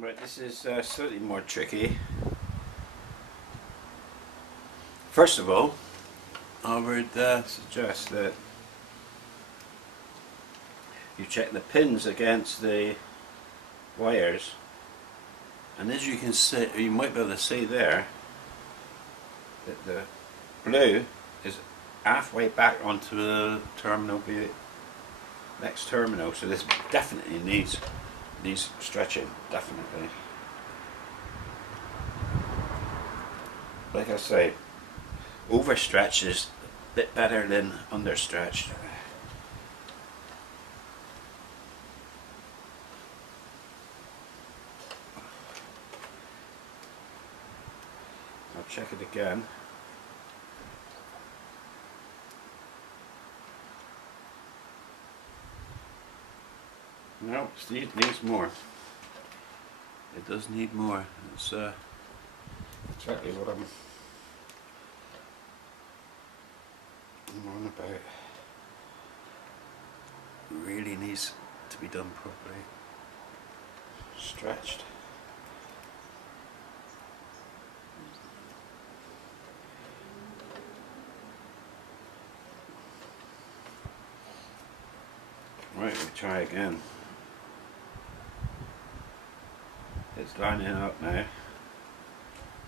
Right, this is slightly more tricky. First of all, I would suggest that you check the pins against the wires, and as you can see, you might be able to see there that the blue is halfway back onto the terminal, next terminal, so this definitely needs stretching, definitely. Like I say, overstretched is a bit better than understretched. I'll check it again. No, it needs more. It does need more. It's exactly what I'm on about. It really needs to be done properly. Stretched. Right, we try again. It's lining up now.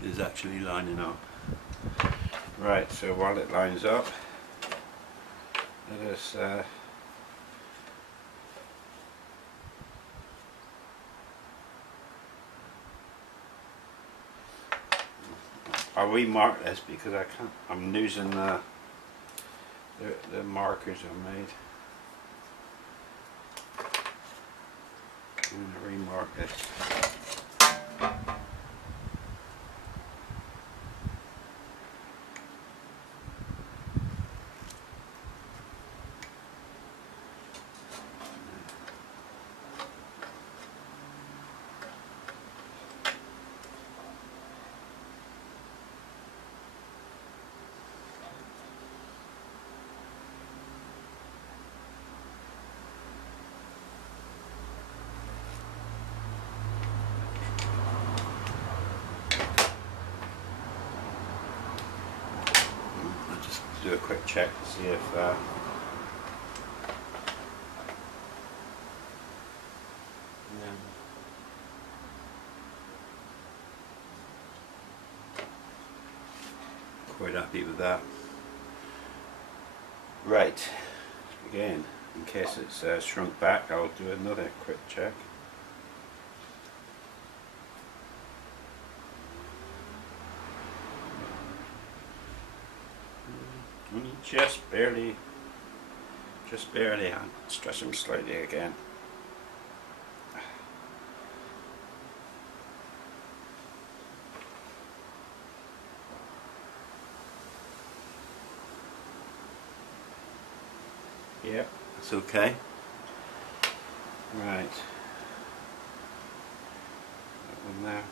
It's actually lining up. Right, so while it lines up, let us I'll remark this because I can't. I'm losing the markers I made. I'm going to remark this. Do a quick check to see if quite happy with that. Right, again, in case it's shrunk back, I'll do another quick check. Just barely, I'll stretch them slightly again. Yep, that's okay. Right. That one there.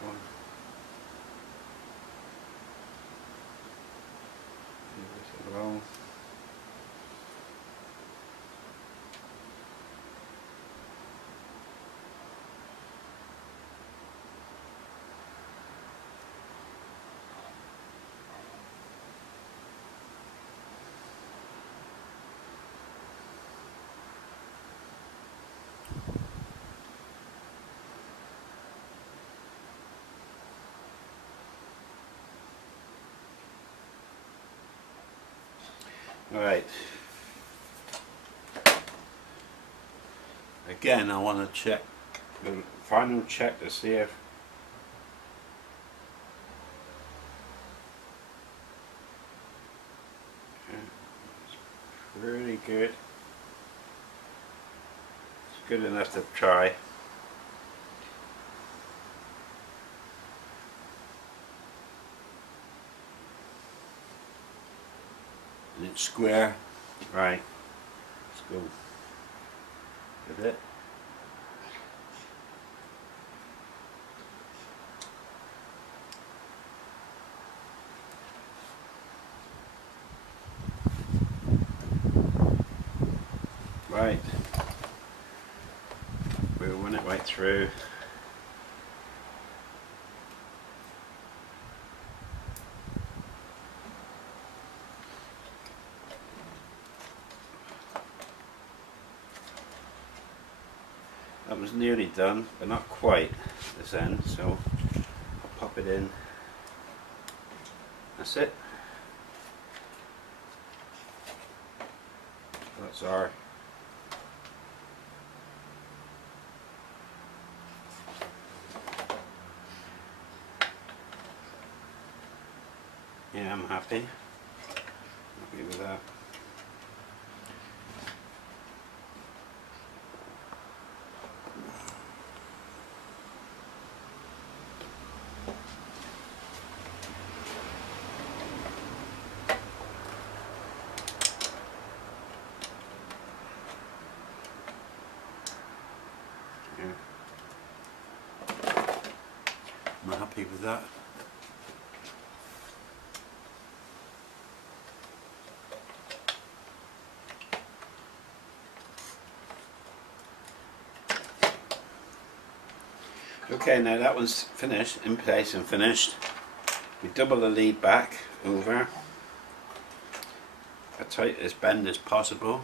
That one. Along. Alright, again I want to check the final check to see if it's really good. It's good enough to try. And it's square. Right, let's go with it. Right. right through. That was nearly done, but not quite this end, so I'll pop it in. That's it. That's our yeah, I'm happy with that. I'm happy with that. Okay, now that one's finished, in place and finished. We double the lead back over, as tight as bend as possible.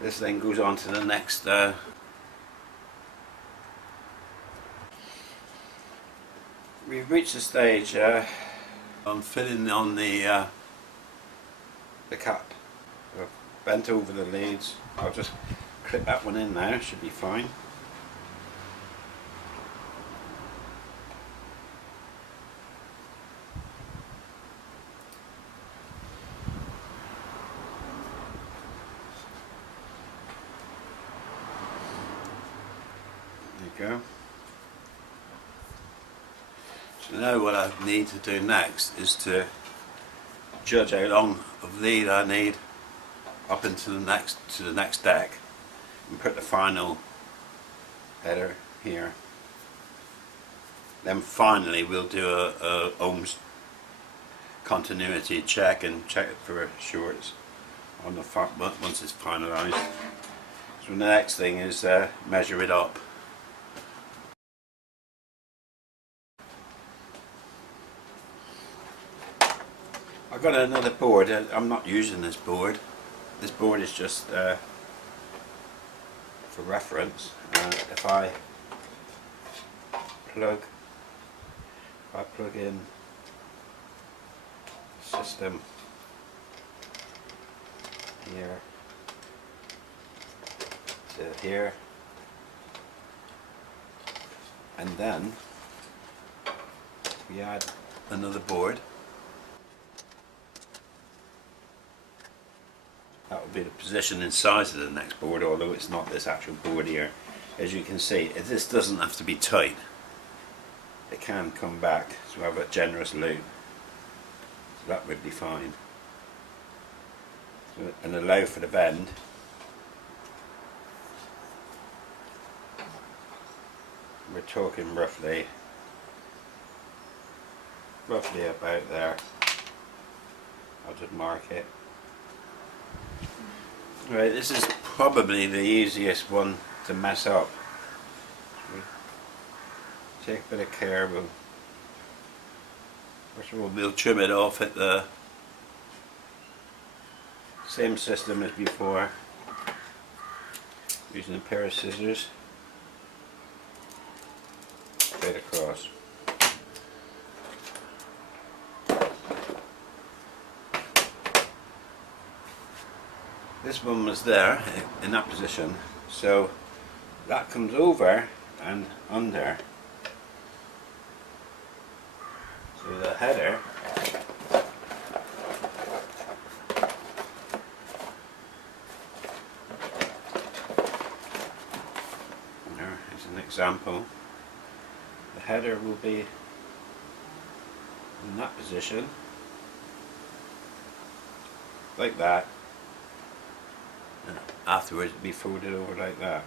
This then goes on to the next we've reached the stage I'm fitting on the cap. I've bent over the leads. I'll just clip that one in now, should be fine. There you go. So now what I need to do next is to judge how long of lead I need up into the next deck and put the final header here. Then finally we'll do a ohms continuity check and check it for shorts on the once it's finalised. So the next thing is measure it up. I've got another board. I'm not using this board. This board is just for reference. If I plug in system here to here, and then we add another board. That will be the position and size of the next board, although it's not this actual board here. As you can see, this doesn't have to be tight. It can come back, so I have a generous loop. So that would be fine. So, and allow for the bend. We're talking roughly about there. I'll just mark it. Right, this is probably the easiest one to mess up. Take a bit of care. First of all, we'll trim it off at the same system as before, using a pair of scissors. Straight across. This one was there in that position, so that comes over and under. So the header there is an example. The header will be in that position, like that. And afterwards it'll be folded over like that.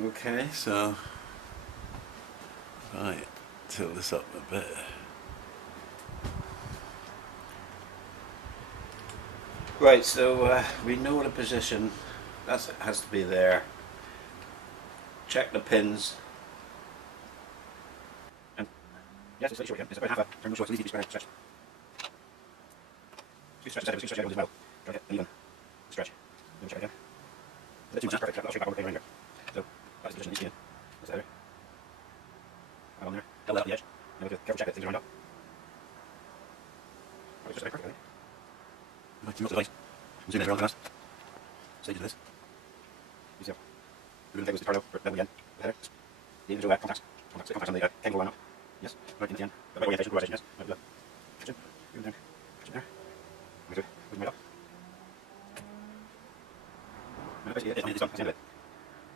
Okay, so right, tilt this up a bit. Right, so we know the position that has to be there. Check the pins. And yes, it's slightly short again. It's about half a terminal short, so it's easy to stretch. Stretch out as well. Try to get an even stretch. Then check again. Is it 2%? Perfect. I'll check back on the paper in here. So that's the position it needs to be in. That's the header. Right on there. Held out the edge. Now we have to careful check that things are lined up. Right, it's just about perfect, I think. Right, zoom out the device. I'm zooming in around the last stage of this. You see how the ribbon cable is the for level again. The header. The individual contacts. Contacts on the cable line up. Yes. Right in at the end. About orientation, polarization, yes. Right, catch it. Ribbon there. Catch it there. I'm going to move right up. Now basically it's on. That's the end of it.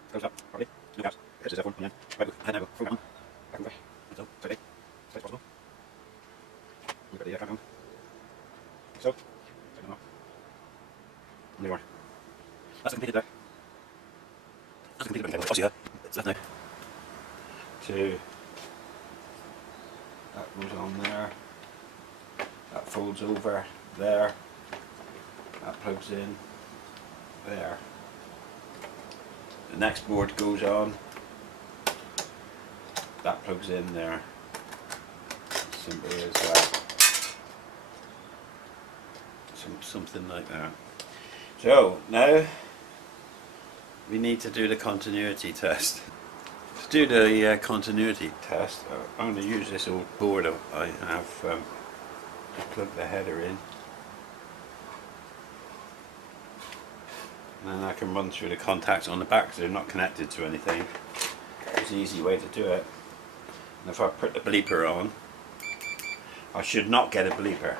It goes up properly. Look out. Catch this F1 on the end. Right, head now. Forward on. Back over. And so. Side A. As tight as possible. We've got the crank on. Like so. Second off. And there you are. That's completed there. That's completed ribbon cable. Obviously it's left now. Two. That goes on there. That folds over there. That plugs in there. The next board goes on. That plugs in there. Simple as that. Something like that. So now we need to do the continuity test. To do the continuity test, I'm going to use this old board I have to plug the header in, and then I can run through the contacts on the back because they're not connected to anything. It's an easy way to do it. And if I put the bleeper on, I should not get a bleeper.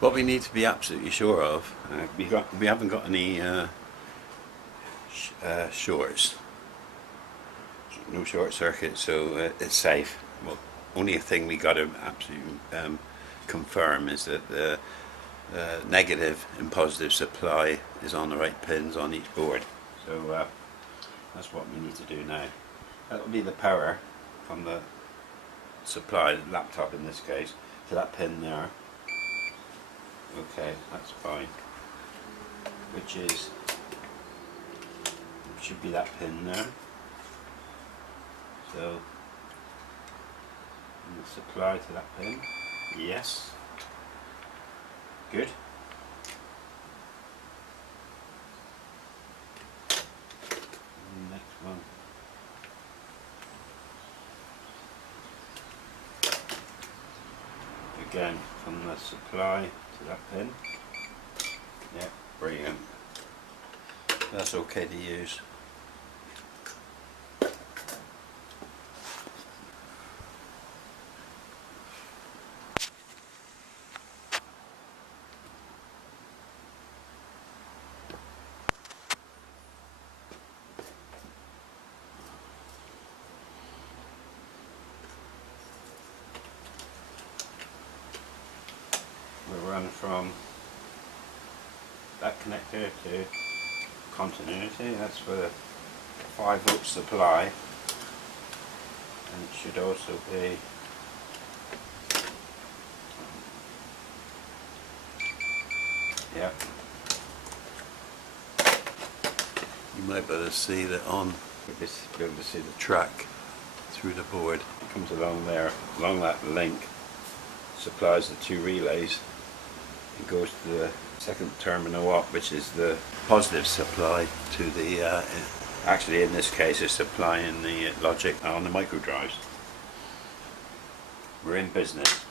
What we need to be absolutely sure of, we haven't got any shorts, no short circuit, so it's safe. Well, only thing we got to absolutely confirm is that the negative and positive supply is on the right pins on each board. So that's what we need to do now. That will be the power from the supply, the laptop in this case, to that pin there. Okay, that's fine. Which is, should be that pin there. So, and the supply to that pin. Yes. Good. And the next one. Again, from the supply to that pin. Yeah, brilliant. That's okay to use. We'll run from that connector to continuity. That's for the 5-volt supply, and it should also be you might be able to see that on this, be able to see the track through the board. It comes along there, along that link, supplies the 2 relays. It goes to the second terminal up, which is the positive supply to the, actually in this case is supplying the logic on the micro drives. We're in business.